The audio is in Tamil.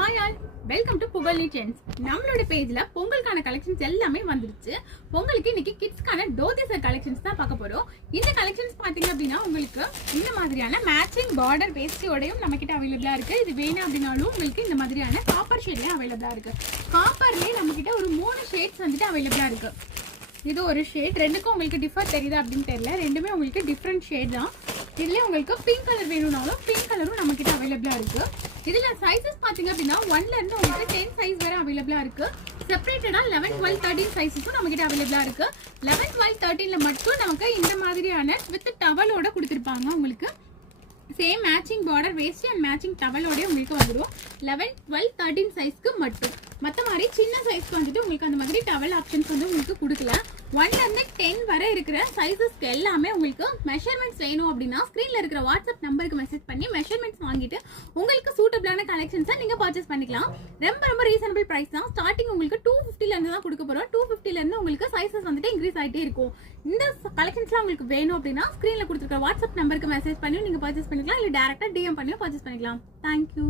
Hi all, welcome to Pugazhni trends. நம்மளோட பேஜ்ல பொங்கலுக்கான கலெக்ஷன்ஸ் எல்லாமே வந்துருச்சு. பொங்கலுக்கு இன்னைக்கு கிட்ஸ்க்கான டோதிசர் கலெக்ஷன்ஸ் தான் பார்க்க போறோம். இந்த கலெக்ஷன்ஸ் பாத்தீங்க அப்படின்னா உங்களுக்கு இந்த மாதிரியான மேட்சிங் பார்டர் வேஸ்டியோடையும் நம்ம கிட்ட அவைலபிளா இருக்கு. இது வேணும் அப்படின்னாலும் உங்களுக்கு இந்த மாதிரியான காப்பர் ஷேட்லயும் அவைலபிளா இருக்கு. காப்பர்லயே நம்ம கிட்ட ஒரு 3 ஷேட்ஸ் வந்துட்டு அவைலபிளா இருக்கு. இது ஒரு ஷேட், ரெண்டுக்கும் உங்களுக்கு டிஃபர் தெரியுது அப்படின்னு தெரியல, ரெண்டுமே உங்களுக்கு டிஃப்ரெண்ட் ஷேட் தான். இதுல உங்களுக்கு பிங்க் கலர் வேணும்னாலும் பிங்க் கலரும் நம்ம கிட்ட அவைலபிளா இருக்கு. இதுல சைஸஸ் பாத்தீங்க அப்படின்னா 1ல இருந்து உங்களுக்கு 10 சைஸ் வரை அவைலபிளா இருக்கு. செப்பரேட்டடா 11, 12, 13 சைஸஸும் நம்ம கிட்ட அவைலபிளா இருக்கு. 11, 12, 13ல மட்டும் நமக்கு இந்த மாதிரியான வித் டவலோட கொடுத்துருப்பாங்க. உங்களுக்கு same matching border veshti and matching டவலோட உங்களுக்கு வந்துடும். 11, 12, 13 சைஸ்க்கு மட்டும். மற்ற மாதிரி சின்ன சைஸ்க்கு வந்துட்டு உங்களுக்கு அந்த மாதிரி டவல் ஆப்ஷன்ஸ் வந்து உங்களுக்கு கொடுக்கல. 1ல இருந்து 10 வரை இருக்கிற சைஸஸ்க்கு எல்லாமே உங்களுக்கு மெஷர்மெண்ட்ஸ் வேணும் அப்படின்னா ஸ்க்ரீன்ல இருக்கிற வாட்ஸ்அப் நம்பருக்கு மெசேஜ் பண்ணி மெஷர்மெண்ட்ஸ் வாங்கிட்டு உங்களுக்கு சூட்டபிளான கலெக்ஷன்ஸை நீங்க பர்ச்சேஸ் பண்ணிக்கலாம். ரொம்ப ரீசனபிள் பிரைஸ் தான். ஸ்டார்டிங் உங்களுக்கு 250ல இருந்து தான் கொடுக்க போறோம். 250ல இருந்து உங்களுக்கு சைஸஸ் வந்துட்டு இன்க்ரீஸ் ஆகிட்டே இருக்கும். இந்த கலெக்ஷன்ஸ்லாம் உங்களுக்கு வேணும் அப்படின்னா ஸ்க்ரீன்ல கொடுத்துருக்க வாட்ஸ்அப் நம்பருக்கு மெசேஜ் பண்ணி நீங்க பர்ச்சேஸ் பண்ணிக்கலாம். இல்லை டேரக்டா டிஎம் பண்ணி பர்ச்சேஸ் பண்ணிக்கலாம். தேங்க்யூ.